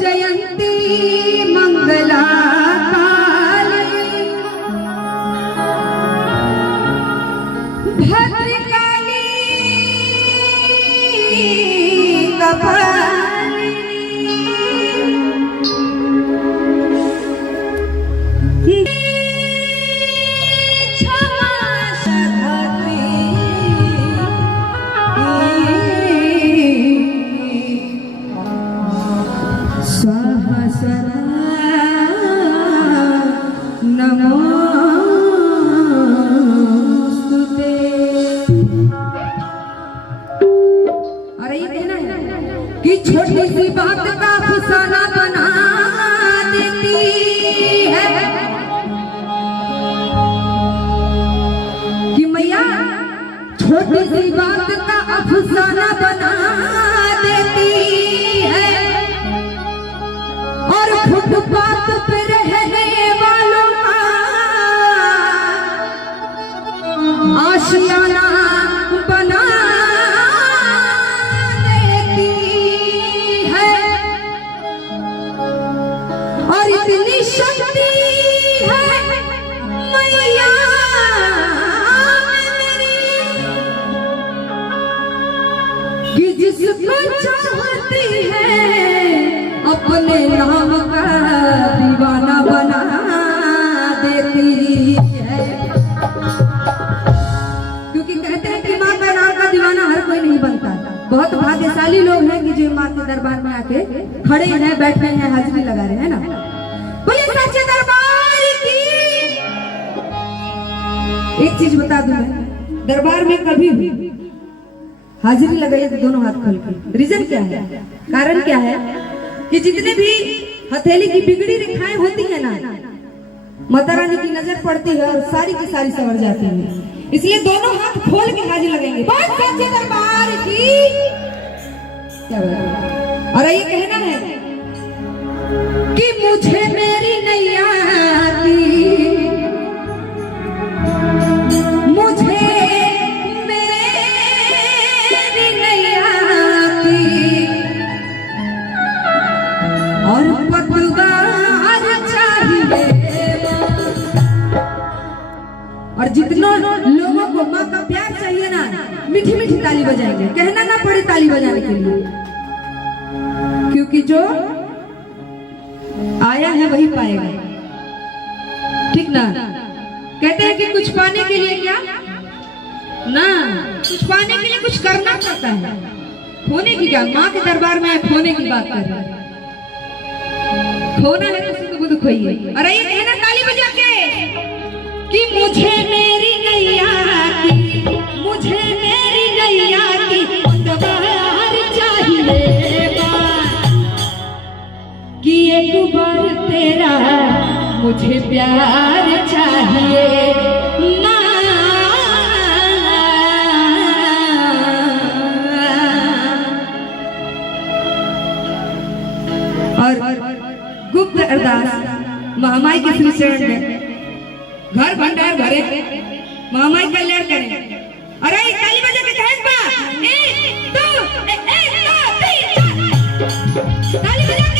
जयंती मंगला काली भद्रकाली कपालिनी क्षमा सधती स्वाहा सदा नमोस्तुते। अरे ये कहना है कि छोटी सी बात का अफसाना बना देती है कि मैया छोटी सी बात का अफसाना बना देती है और फुटपाथ पे रहने वालों का आशियाना बना देती है। और इतनी शक्ति है मैया कि जिसको चाहती है अपने नाम का दीवाना बना देती है। क्योंकि कहते हैं कि माँ का नाम का दीवाना हर कोई नहीं बनता। बहुत भाग्यशाली लोग हैं कि जो माँ के दरबार में आके खड़े हैं, बैठे हैं, हाजिरी लगा रहे हैं ना। बोलिए सच्चे दरबार की। एक चीज बता दूं मैं, दरबार में कभी भी हाजिरी लगाइए तो दोनों हाथ खोल के। रीजन क्या है, कारण क्या है कि जितने भी हथेली की बिगड़ी रेखाएं होती है ना, माता रानी की नजर पड़ती है और सारी की सारी संवर जाती है। इसलिए दोनों हाथ खोल के हाजिरी लगाएंगे। बहुत सच्चे दरबार की क्या बात। और ये कहना है कि मुझे मेरी नैया की, मुझे मेरी नैया की और पतवार चाहिए। और जितनों लोगों को माँ का प्यार चाहिए ना, मीठी मीठी ताली बजाएंगे, कहना ना पड़े ताली बजाने के लिए। क्योंकि जो आया है वही पाएगा, ठीक ना। कहते हैं कि कुछ पाने के लिए क्या ना, कुछ पाने के लिए कुछ करना पड़ता है। खोने की क्या, माँ के दरबार में खोने की बात कर रहे हैं। खोना है तो उसको खुद खोइए। अरे ये कहना ताली बजा के कि मुझे मेरी नैया की, मुझे मेरी नैया की पतवार चाहिए कि एक बार तेरा मुझे प्यार चाहिए माँ। और गुप्त अरदास महामाई के श्री चरण में घर भंडार भरे, महामाई कल्याण करें। अरे ताली बजा के कहें बा, 1 2 ताली बजा के